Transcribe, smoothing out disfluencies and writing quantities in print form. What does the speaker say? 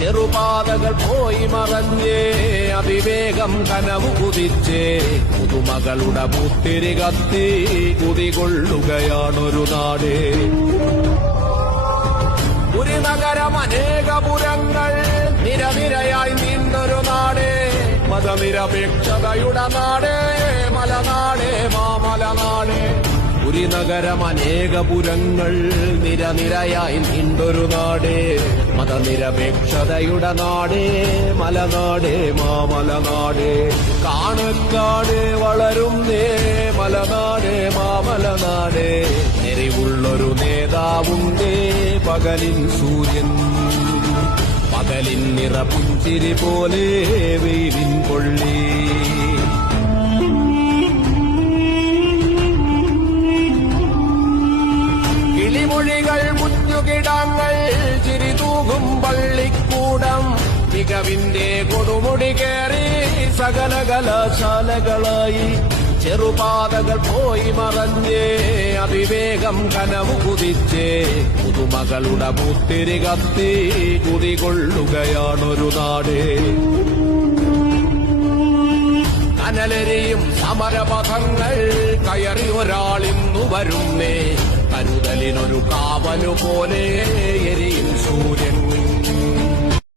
ചെറുപാതകൾ പോയി മറഞ്ഞേ അതിവേഗം കനവു കുതിച്ചേ പുതുമകളുടെ മുത്തിരി കത്തി കുടികൊള്ളുകയാണൊരു നാട്. ഒരു നഗരം അനേകപുരങ്ങൾ നിരനിരയായി നീണ്ടൊരു നാട്. മതനിരപേക്ഷതയുടെ നാട് മലനാട് മാമലനാട്. ഒരു നഗരം അനേകപുരങ്ങൾ നിരനിരയായി നീണ്ടൊരു നാട്. മതനിരപേക്ഷതയുടെ നാട് മലനാട് മാമലനാട്. കാണക്കാട് വളരുന്നേ മലനാട് മാമലനാട്. എരിവുള്ളൊരു നേതാവുണ്ടേ പകലിൻ സൂര്യൻ. പകലിൻ നിറപുഞ്ചിരി പോലെ വെയിലിൻ കൊള്ളി. കിളിമൊഴികൾ കുഞ്ഞുകിടങ്ങൾ ചിരിതൂകും പള്ളിക്കൂടം. മികവിന്റെ കൊടുമുടി കയറി സകല കലാശാലകളായി. ചെറുപാതകൾ പോയി മറഞ്ഞേ അതിവേഗം കനവു കുതിച്ചേ പുതുമകളുടെ മുത്തിരി കത്തി കുടികൊള്ളുകയാണൊരു നാട്. കനലെരിയും സമരപഥങ്ങൾ കയറി ഒരാളിന്നു വരുന്നേ. കരുതലിനൊരു കാവലു പോലെ എരിയ